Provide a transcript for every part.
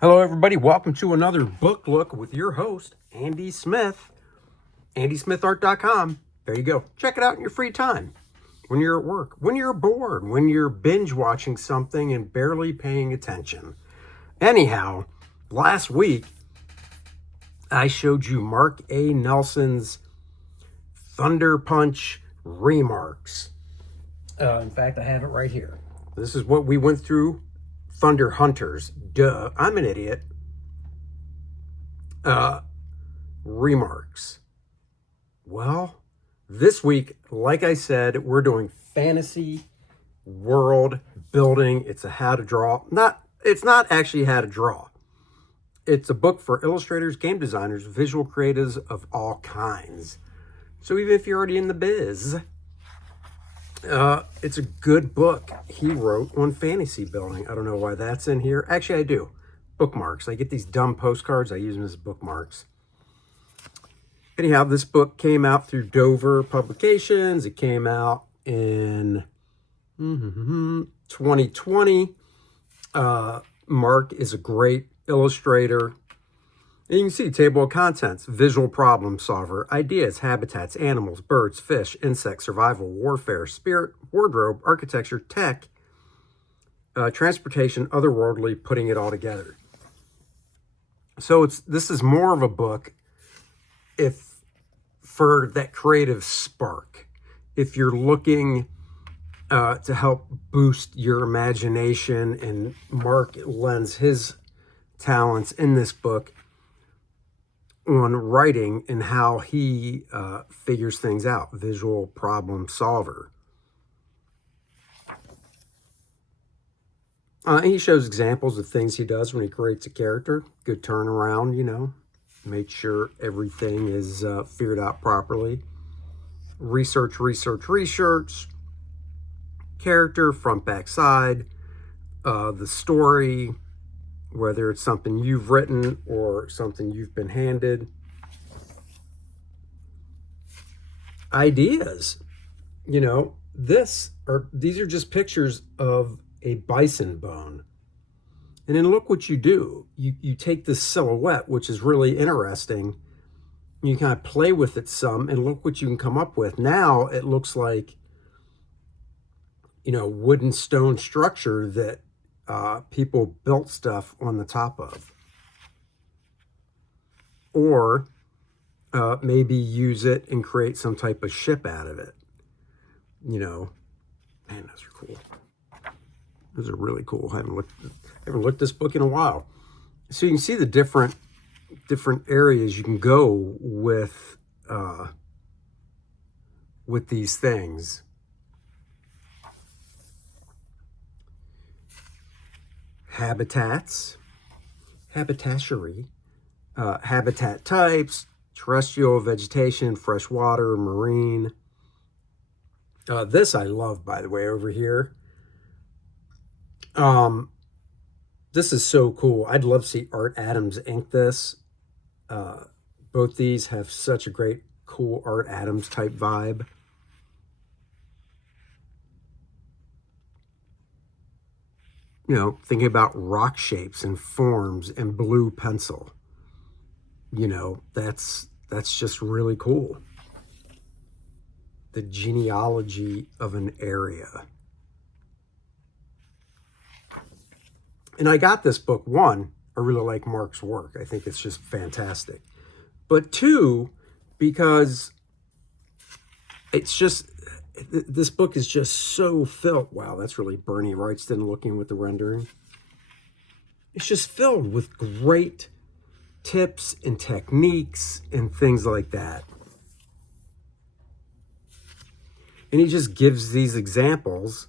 Hello, everybody. Welcome to another book look with your host, Andy Smith. AndySmithArt.com. There you go. Check it out in your free time. When you're at work, when you're bored, when you're binge watching something and barely paying attention. Anyhow, last week, I showed you Mark A. Nelson's Thunder Punch Remarks. In fact, I have it right here. This is what we went through. Thunder Hunters. Duh, I'm an idiot. Remarks. Well, this week, like I said, we're doing fantasy world building. It's a how to draw. It's not actually how to draw. It's a book for illustrators, game designers, visual creatives of all kinds. So even if you're already in the biz, it's a good book he wrote on fantasy building. I don't know why that's in here. Actually, I do. Bookmarks. I get these dumb postcards. I use them as bookmarks. Anyhow, this book came out through Dover Publications. It came out in 2020. Mark is a great illustrator. And you can see table of contents, visual problem solver, ideas, habitats, animals, birds, fish, insects, survival, warfare, spirit, wardrobe, architecture, tech, transportation, otherworldly, putting it all together. So this is more of a book for that creative spark. If you're looking to help boost your imagination, and Mark lends his talents in this book on writing and how he figures things out. Visual problem solver. He shows examples of things he does when he creates a character. Good turnaround, Make sure everything is figured out properly. Research. Character, front, back, side. The story, whether it's something you've written or something you've been handed. Ideas. These are just pictures of a bison bone. And then look what you do. You take this silhouette, which is really interesting. You kind of play with it some and look what you can come up with. Now it looks like, wooden stone structure that people built stuff on the top of. Or maybe use it and create some type of ship out of it. Man, those are cool. Those are really cool. I haven't looked at this book in a while. So you can see the different areas you can go with these things. Habitats, habitationary, habitat types, terrestrial, vegetation, freshwater, marine. This I love, by the way, over here. This is so cool. I'd love to see Art Adams ink this. Both these have such a great, cool Art Adams type vibe. Thinking about rock shapes and forms and blue pencil. That's just really cool. The genealogy of an area. And I got this book, one, I really like Mark's work. I think it's just fantastic. But two, because this book is just so filled. Wow, that's really Bernie Wrightston looking with the rendering. It's just filled with great tips and techniques and things like that. And he just gives these examples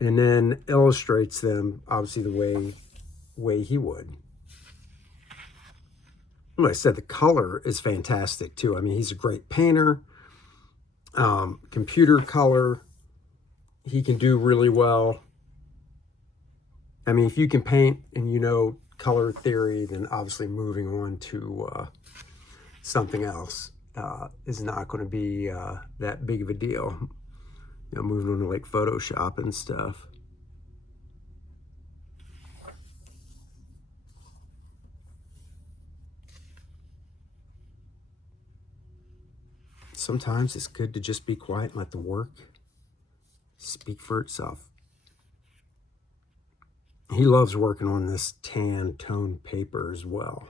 and then illustrates them, obviously, the way he would. Like I said, the color is fantastic, too. I mean, he's a great painter. Computer color, he can do really well. I mean, if you can paint and color theory, then obviously moving on to something else is not going to be that big of a deal. Moving on to like Photoshop and stuff. sometimes it's good to just be quiet and let the work speak for itself. He loves working on this tan tone paper as well.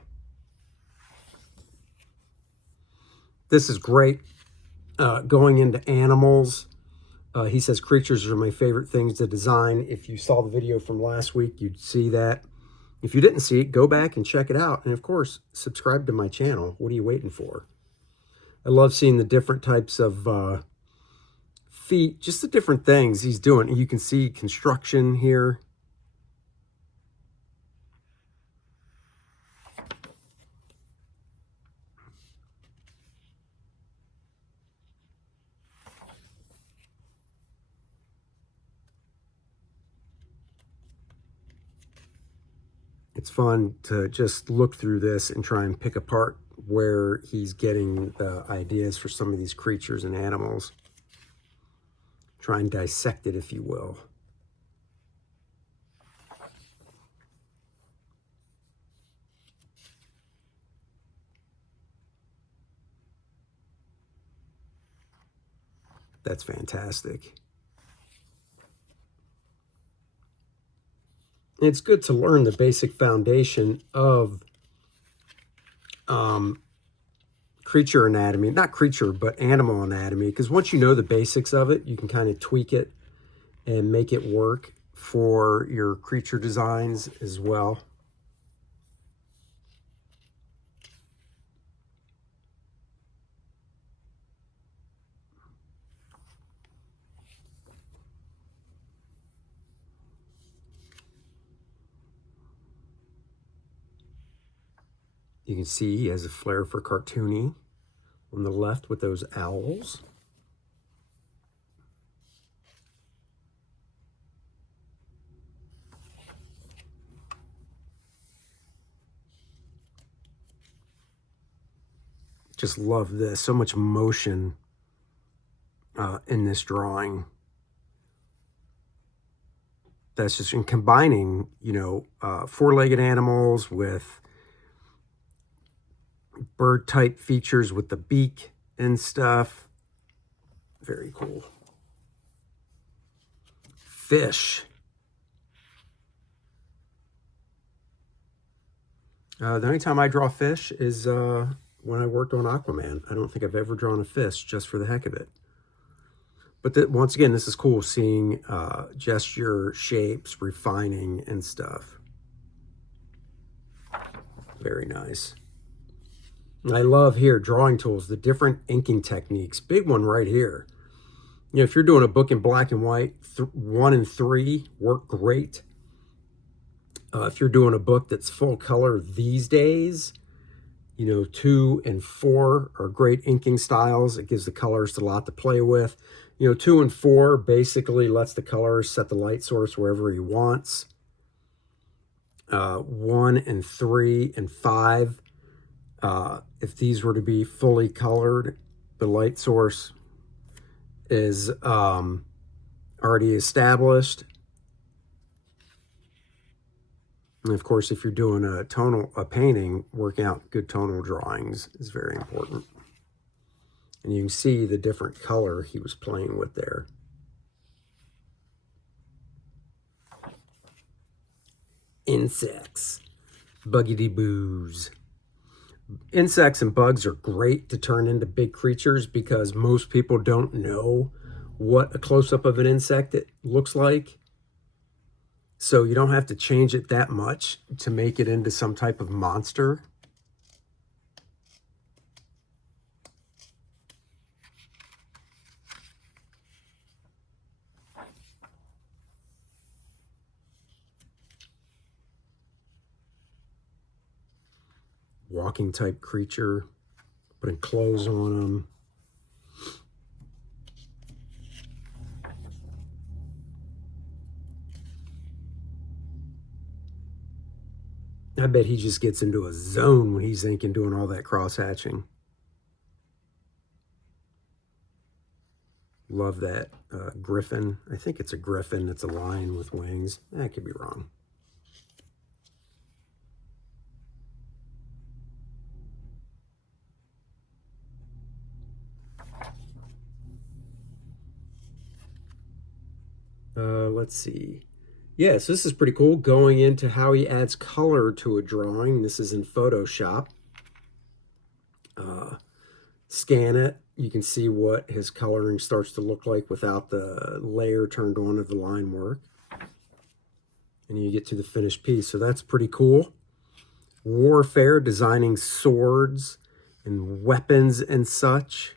This is great going into animals. He says creatures are my favorite things to design. If you saw the video from last week, you'd see that. If you didn't see it, go back and check it out. And of course, subscribe to my channel. What are you waiting for? I love seeing the different types of feet, just the different things he's doing. You can see construction here. It's fun to just look through this and try and pick apart where he's getting the ideas for some of these creatures and animals. Try and dissect it, if you will. That's fantastic. It's good to learn the basic foundation of creature anatomy, not creature, but animal anatomy, because once you know the basics of it, you can kind of tweak it and make it work for your creature designs as well. You can see he has a flair for cartoony on the left with those owls. Just love this. So much motion in this drawing. That's just in combining, you know, four-legged animals with bird type features with the beak and stuff. Very cool. Fish. The only time I draw fish is when I worked on Aquaman. I don't think I've ever drawn a fish just for the heck of it. But once again, this is cool seeing gesture, shapes, refining and stuff. Very nice. I love here, drawing tools, the different inking techniques. Big one right here. You know, if you're doing a book in black and white, 1 and 3 work great. If you're doing a book that's full color these days, you know, 2 and 4 are great inking styles. It gives the colors a lot to play with. You know, 2 and 4 basically lets the colors set the light source wherever he wants. 1 and 3 and 5, if these were to be fully colored, the light source is already established. And of course, if you're doing a painting, working out good tonal drawings is very important. And you can see the different color he was playing with there. Insects. Buggity-boos. Insects and bugs are great to turn into big creatures because most people don't know what a close-up of an insect it looks like. So you don't have to change it that much to make it into some type of monster. Walking type creature, putting clothes on them. I bet he just gets into a zone when he's inking doing all that cross-hatching. Love that griffin. I think it's a griffin. It's a lion with wings. I could be wrong. Let's see. Yes, this is pretty cool. Going into how he adds color to a drawing. This is in Photoshop. Scan it. You can see what his coloring starts to look like without the layer turned on of the line work. And you get to the finished piece. So that's pretty cool. Warfare, designing swords and weapons and such.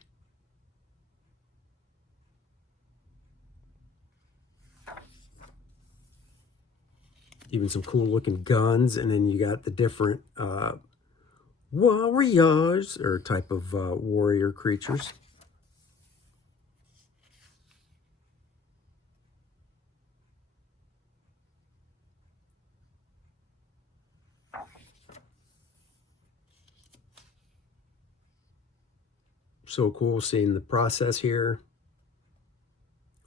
Even some cool looking guns. And then you got the different warriors, or type of warrior creatures. So cool seeing the process here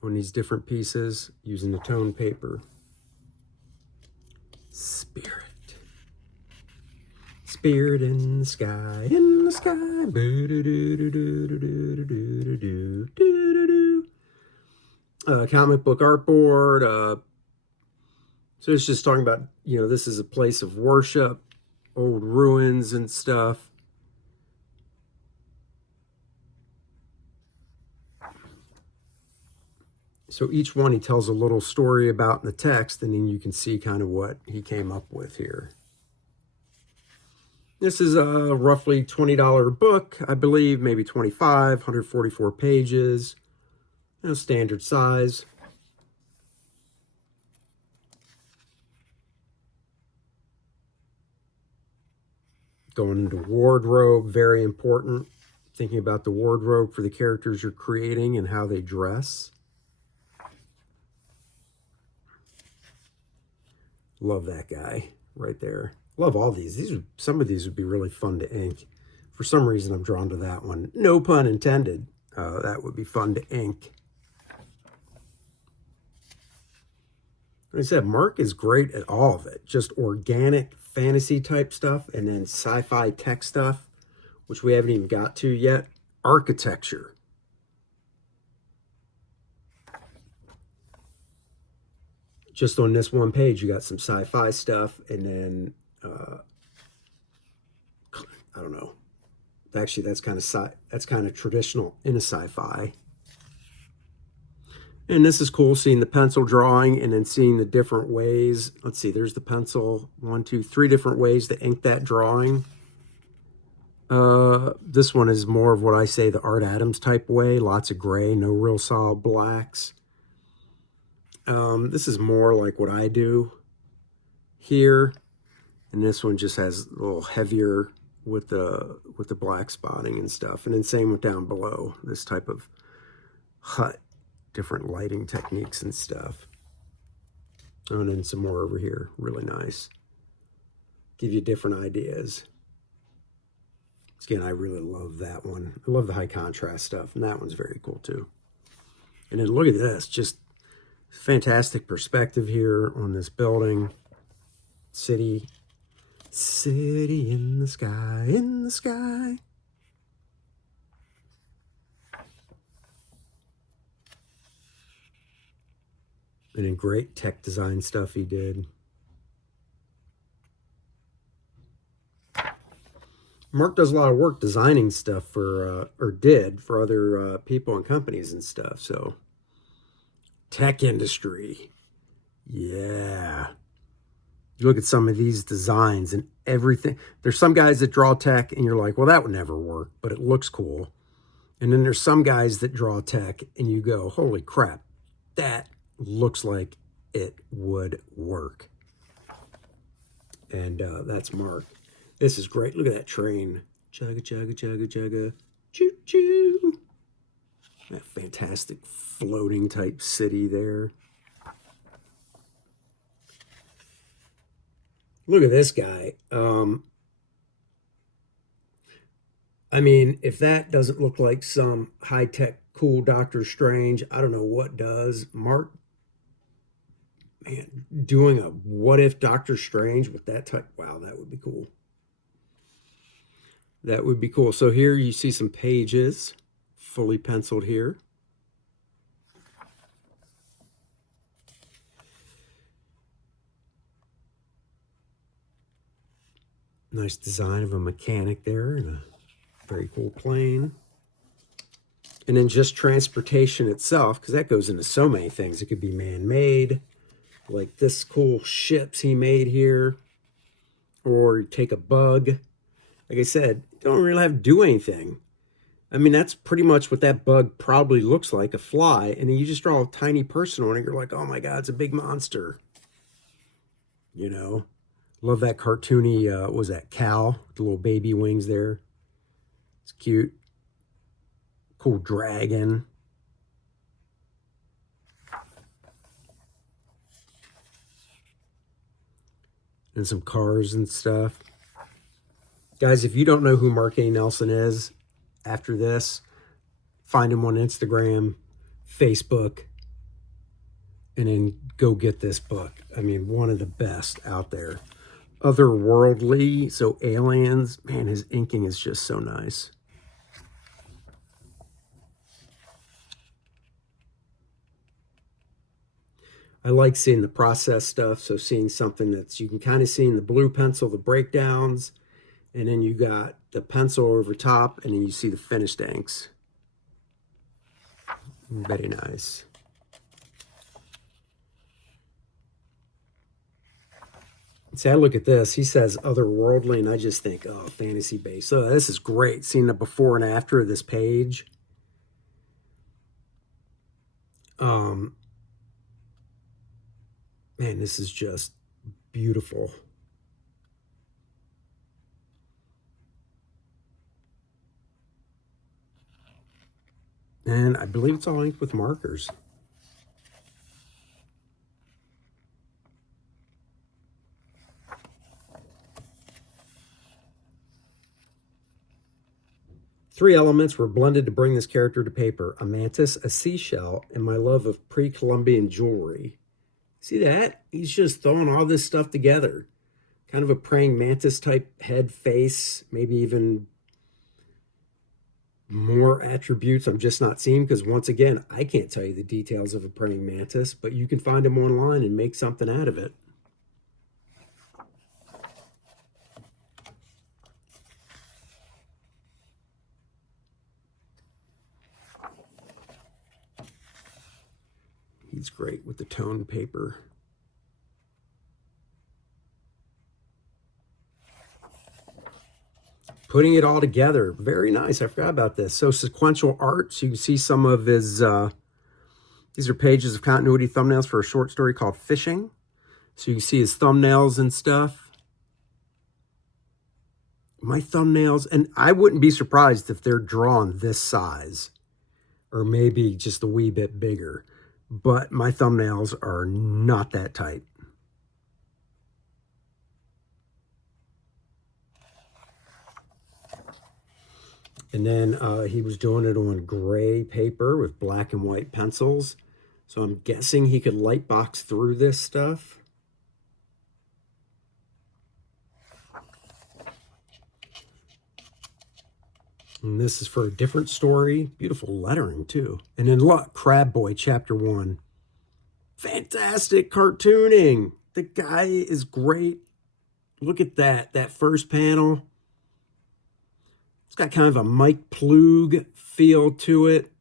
on these different pieces using the tone paper. Spirit in the sky, in the sky. Comic book artboard. So it's just talking about, you know, this is a place of worship, old ruins and stuff. So each one he tells a little story about in the text, and then you can see kind of what he came up with here. This is a roughly $20 book, I believe, maybe 25, 144 pages, you know, standard size. Going into wardrobe, very important. Thinking about the wardrobe for the characters you're creating and how they dress. Love that guy right there. Love all these. Some of these would be really fun to ink. For some reason, I'm drawn to that one. No pun intended. That would be fun to ink. Like I said, Mark is great at all of it. Just organic fantasy type stuff, and then sci-fi tech stuff, which we haven't even got to yet. Architecture. Just on this one page, you got some sci-fi stuff, and then I don't know. Actually, that's kind of traditional in a sci-fi. And this is cool, seeing the pencil drawing and then seeing the different ways. Let's see, there's the pencil. 1, 2, 3 different ways to ink that drawing. This one is more of what I say the Art Adams type way. Lots of gray, no real solid blacks. This is more like what I do here. And this one just has a little heavier with the black spotting and stuff. And then same with down below, this type of hut, different lighting techniques and stuff. And then some more over here, really nice. Give you different ideas. Again, I really love that one. I love the high contrast stuff, and that one's very cool too. And then look at this, just fantastic perspective here on this building. City in the sky, in the sky. And then great tech design stuff he did. Mark does a lot of work designing stuff for, or did, for other people and companies and stuff. So, tech industry. Yeah. You look at some of these designs and everything. There's some guys that draw tech and you're like, well, that would never work, but it looks cool. And then there's some guys that draw tech and you go, holy crap, that looks like it would work. And that's Mark. This is great. Look at that train. Chugga, chugga, chugga, chugga. Choo, choo. That fantastic floating type city there. Look at this guy. I mean, if that doesn't look like some high-tech, cool Doctor Strange, I don't know what does. Mark, man, doing a what-if Doctor Strange with that type, wow, that would be cool. That would be cool. So here you see some pages, fully penciled here. Nice design of a mechanic there and a very cool plane. And then just transportation itself, because that goes into so many things. It could be man-made, like this cool ships he made here. Or you take a bug. Like I said, you don't really have to do anything. I mean, that's pretty much what that bug probably looks like, a fly. And then you just draw a tiny person on it. You're like, oh my God, it's a big monster. You know? Love that cartoony, what was that, cow? The little baby wings there. It's cute. Cool dragon. And some cars and stuff. Guys, if you don't know who Mark A. Nelson is, after this, find him on Instagram, Facebook, and then go get this book. I mean, one of the best out there. Otherworldly, so aliens. Man, his inking is just so nice. I like seeing the process stuff, so seeing something that's, you can kind of see in the blue pencil, the breakdowns, and then you got the pencil over top, and then you see the finished inks. Very nice. See, I look at this, he says otherworldly, and I just think, oh, fantasy based. So this is great, seeing the before and after of this page. Man, this is just beautiful. And I believe it's all inked with markers. Three elements were blended to bring this character to paper: a mantis, a seashell, and my love of pre-Columbian jewelry. See that? He's just throwing all this stuff together. Kind of a praying mantis type head, face, maybe even more attributes I'm just not seeing, because once again, I can't tell you the details of a praying mantis, but you can find them online and make something out of it. He's great with the toned paper. Putting it all together, very nice. I forgot about this. So sequential art, so you can see some of his, these are pages of continuity thumbnails for a short story called Fishing. So you can see his thumbnails and stuff. My thumbnails, and I wouldn't be surprised if they're drawn this size, or maybe just a wee bit bigger. But my thumbnails are not that tight. And then he was doing it on gray paper with black and white pencils. So I'm guessing he could light box through this stuff. And this is for a different story. Beautiful lettering too. And then look, Crab Boy Chapter 1. Fantastic cartooning. The guy is great. Look at that. That first panel. It's got kind of a Mike Plug feel to it.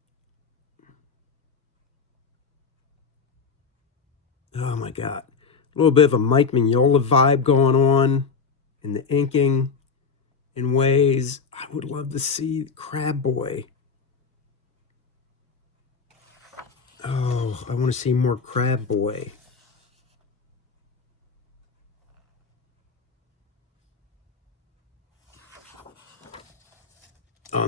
Oh my God. A little bit of a Mike Mignola vibe going on in the inking in ways. I would love to see Crab Boy. Oh, I want to see more Crab Boy.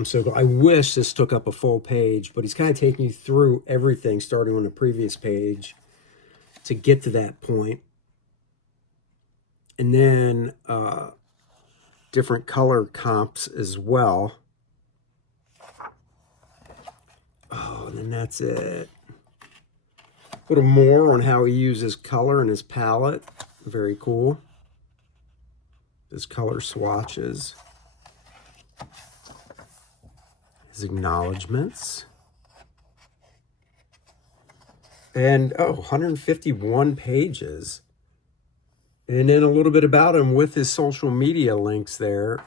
So I wish this took up a full page, but he's kind of taking you through everything starting on the previous page to get to that point. And then different color comps as well. Oh, and then that's it. A little more on how he uses color in his palette. Very cool. His color swatches. His acknowledgments. And, oh, 151 pages. And then a little bit about him with his social media links there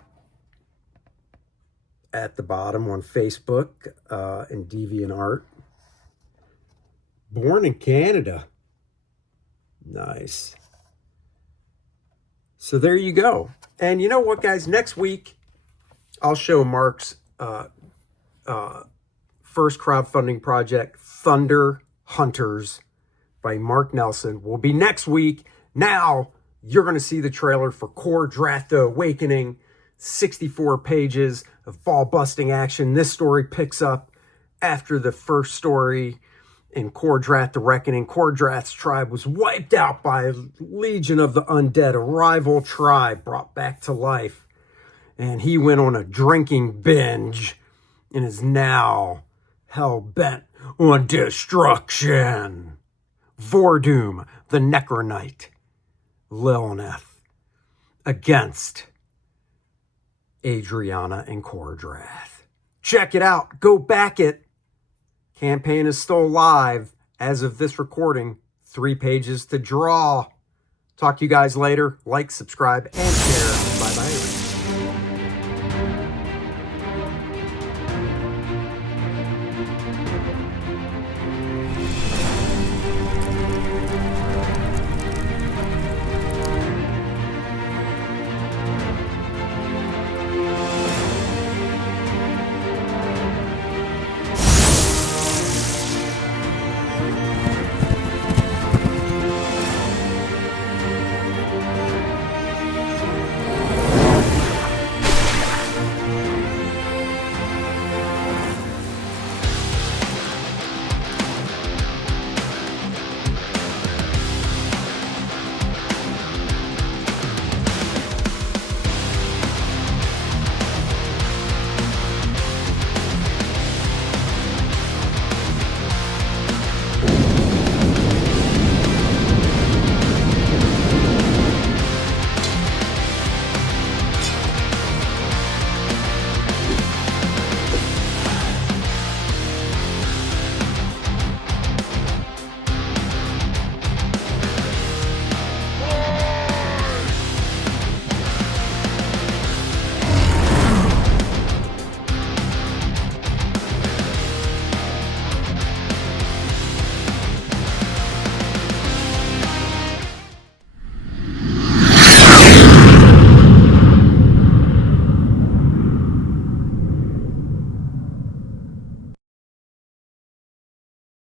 at the bottom on Facebook and DeviantArt. Born in Canada. Nice. So there you go. And you know what, guys? Next week, I'll show Mark's first crowdfunding project, Thunder Hunters by Mark Nelson. Will be next week. Now, you're going to see the trailer for Kor-Drath, The Awakening. 64 pages of ball-busting action. This story picks up after the first story in Kor-Drath, The Reckoning. Kor-Drath's tribe was wiped out by a legion of the undead, a rival tribe brought back to life. And he went on a drinking binge and is now hell-bent on destruction. Vordoom, the Necronite, Lilneth, against Adriana and Kor-Drath. Check it out. Go back it. Campaign is still live as of this recording. 3 pages to draw. Talk to you guys later. Like, subscribe, and share. Bye-bye.